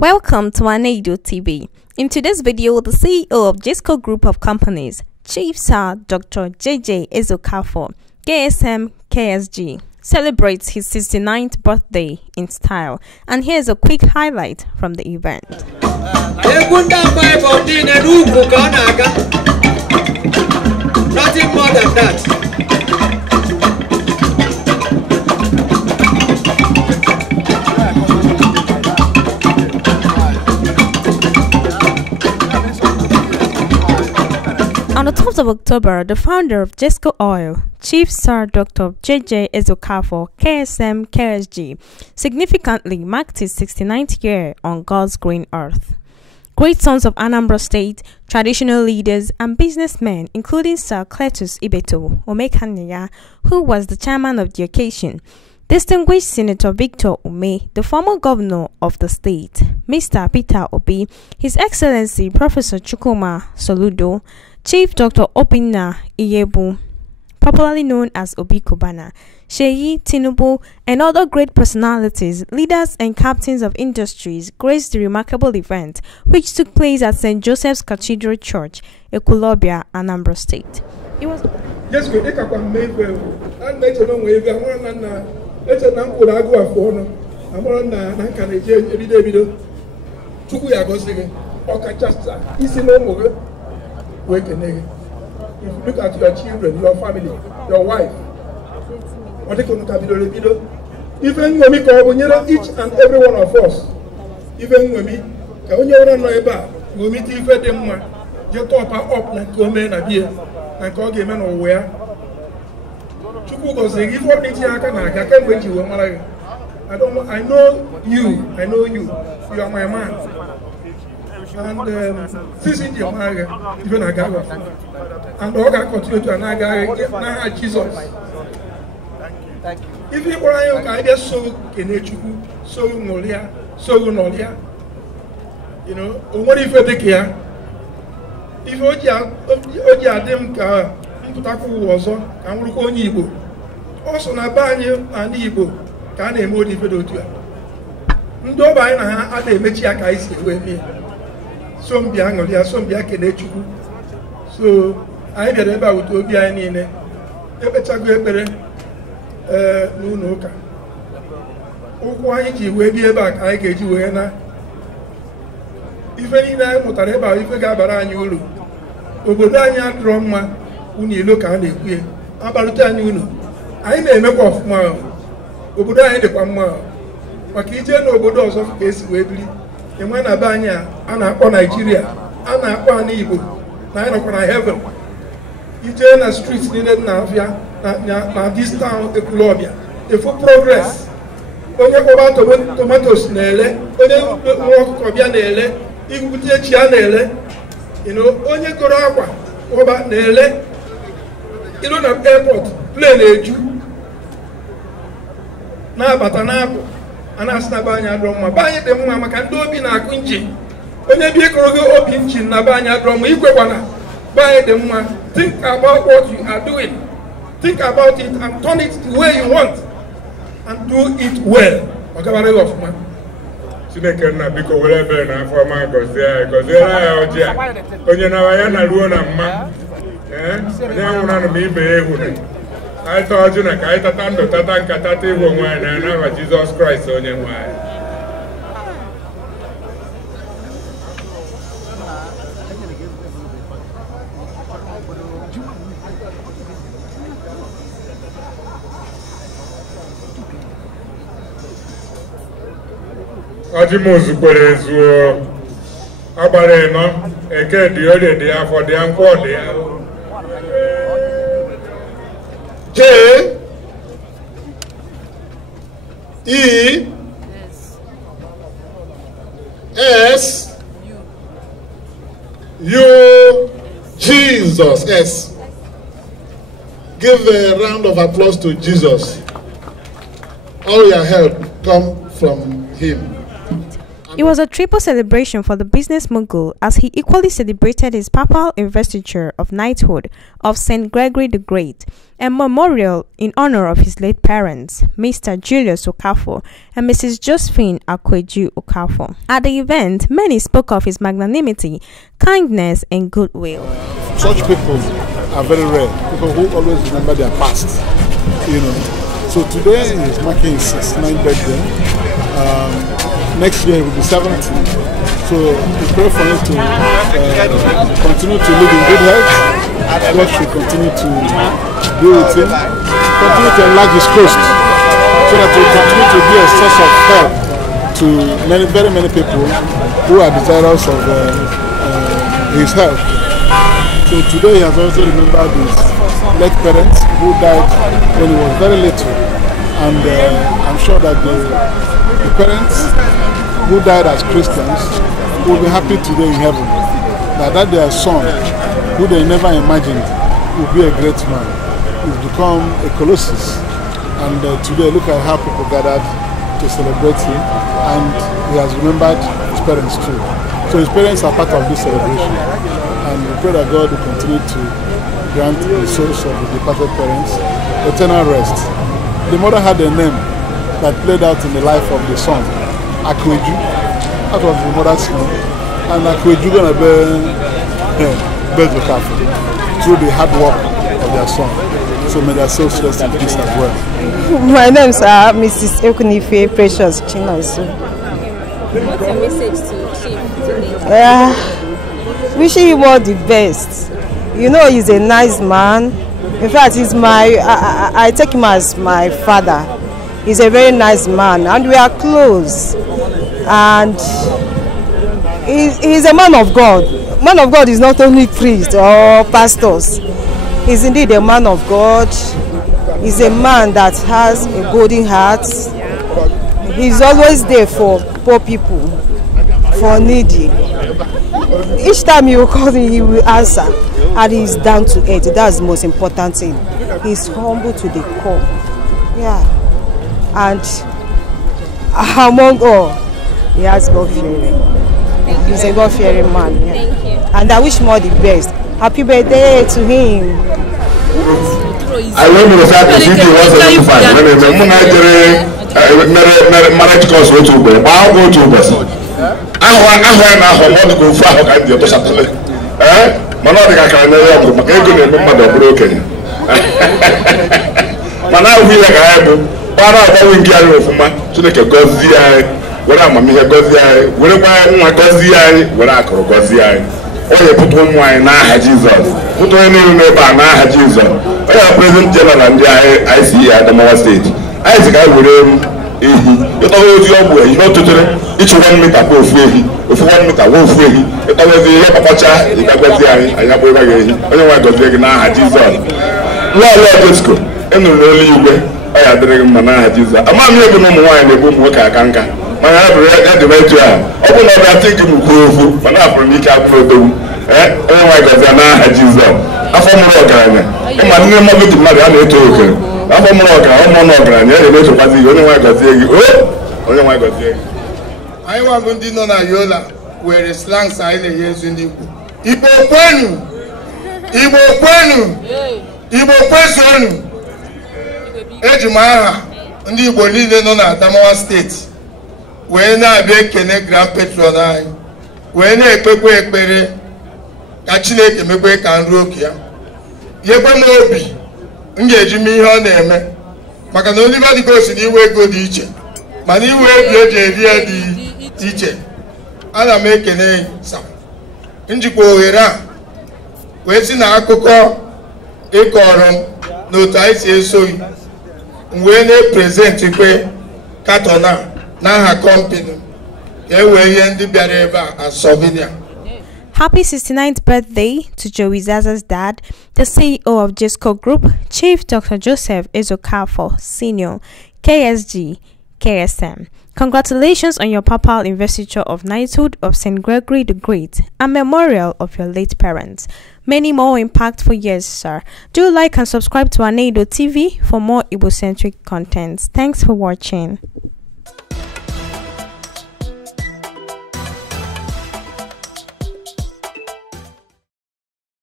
Welcome to Anedo TV. In today's video, the CEO of Zenco Group of Companies, Chief Sir Dr. JJ Ezokafo, KSM KSG, celebrates his 69th birthday in style. And here's a quick highlight from the event. Nothing more than that. On the 12th of October, the founder of Zenco Oil, Chief Sir Dr. JJ Ezokafo, KSM KSG, significantly marked his 69th year on God's green earth. Great sons of Anambra State, traditional leaders, and businessmen, including Sir Cletus Ibeto Omekania, who was the chairman of the occasion, distinguished Senator Victor Ume, the former governor of the state, Mr. Peter Obi, His Excellency Professor Chukwuma Soludo, Chief Dr. Obinna Iyebu, popularly known as Obi Cubana, Sheyi Tinubu, and other great personalities, leaders and captains of industries graced the remarkable event, which took place at St. Joseph's Cathedral Church, Ekulobia, Anambra State. It was If you look at your children, your family, your wife, even when we each and every one of us, even when we meet you top up like go men are here and call game and where Chuku goes if what did I can't wait you. I know you, you are my man. And since in your marriage, even a guy, and all I continue to another Jesus. If you want to get so Kenechuku, so Nolia, so Nolia, you know, what if you take care? If you are them car, Taku was on, and look on Ibo. Also, Nabanya and Ibo can a motivate to Ndo by na ade mechiaka isi with me. Some biang or some biakenechuku. So I get about to be an in a no noka. Oh, why you will be back? I get you in a even in a motareba, if you got Baranyulu. Obodanya drama, when you look at it, about Tanuno. I may make off my Obodaya de Pama. Makije no obodo ọzọ ka we bili enwe na banya ana akpọ Nigeria ana akpọ ana Igbo na anyị nọkwa na heaven ije na streets niile na afia na this town Ekulobia full progress onye kpọba tomatoes na-ele onye nwa ọkụkọ bịa na-ele igwute chi a na-ele onye goro akwa kpọba na-ele na airport plane eju na-abata na-apụ Anasna banya drama, banya the mama can do be na kunji. When you be a obi engine, na banya drama, equana. Buy the mama. Think about what you are doing. Think about it and turn it the way you want. And do it well. Okay, of man. Chineke na biko were be na afọ ma gozie ya oje. Onye na wa ya na ruo na mma. Onye nwụrụ na ibe ehu na. I thought you know, I tatando tatan katati woman and now Jesus Christ on your mind. Ajimuzu Perezu Abareno, Eke Diode dia for the uncle. J E S U Jesus S. Give a round of applause to Jesus. All your help come from him. It was a triple celebration for the business mogul as he equally celebrated his papal investiture of knighthood of St. Gregory the Great, a memorial in honor of his late parents, Mr. Julius Okafor and Mrs. Josephine Akweju Okafor. At the event, many spoke of his magnanimity, kindness, and goodwill. Such people are very rare, people who always remember their past, So today he is marking his 69th birthday. Next year he will be 70. So we pray for him to continue to live in good health. God should continue to be with him, continue to enlarge his coast, so that he will continue to be a source of help to very many people who are desirous of his help. So today he has also remembered his late parents who died when he was very little, and I'm sure that the parents who died as Christians will be happy today in heaven that their son, who they never imagined would be a great man, has become a colossus. And today look at how people gathered to celebrate him, and he has remembered his parents too. So his parents are part of this celebration, and we pray that God will continue to grant the souls of the departed parents eternal rest. The mother had a name that played out in the life of the son, Akweju. That was the mother's name, and Akweju gonna be Okafor through the hard work of their son. So may their souls rest in peace as well. My name is Mrs. Ekunife Precious Chinoisu. What's your message to Chief today? Wishing him all the best. He's a nice man. In fact, he's I take him as my father. He's a very nice man, and we are close. And he's a man of God. Man of God is not only priest or pastors. He's indeed a man of God. He's a man that has a golden heart. He's always there for poor people, for needy. Each time you call him, he will answer. And he's down to earth. That's the most important thing. He's humble to the core. Yeah. And among all, he has God-fearing. He's a God-fearing man. Yeah. Thank you. And I wish him all the best. Happy birthday to him. I went to the fact that he was a fan. When I marriage course went to go, I'll go to Boston. I want to go for the Manaka can never go broken. Mana we like I have. Para we get over to make a gozia. What I'm a mere gozia. Whenever my gozia, what I call gozia. Oh, you put one wine now, Jesus. Put one neighbor now, Jesus. I am President General and I see at the Mowa State. I think I would. You always your way, you know, each 1 meter go free. If 1 meter go free, it always the Papacha, the Bagazia, I have over again. I don't want to take now, Jesus. Lord, let's go. And the really way, I had drinking Mana, Jesus. A man never know why they boom work at Kanka. My have the way to open up, I think you go, but not for me, I put them. Oh my God, Zana, Jesus. A former organ. And my name of it, Mother, I told I want to know na yola where the slangs are in the years in the Igbo kwenu, Igbo kwenu, Igbo kwenu. Ejima ndị Igbo niile nọ na Adamawa State wee na-abịa ekene Grand Patron anyị wee na-ekpekwa ekpere ka Chineke mekwe ka nru oke ya yekwe m obi ngeji m ihe ọ na-eme maka na Oliver dị gosi na iwe ego dị iche mana iwe ebi eji eri ya dị iche. Ana m ekene sam njikwa ohere a wee si na akụkọ ịkọrọ m n'otu anyị si esoghị wee na-eprezentị kwe katọna n'aha kọmpini ka e wee ihe ndị bịara ebe a asọvidia. Happy 69th birthday to Jowizaza's dad, the CEO of Zenco Group, Chief Dr. Joseph Okafor, Senior, KSG, KSM. Congratulations on your papal investiture of knighthood of St. Gregory the Great, a memorial of your late parents. Many more impactful years, sir. Do like and subscribe to Aneido TV for more Igbo-centric content. Thanks for watching.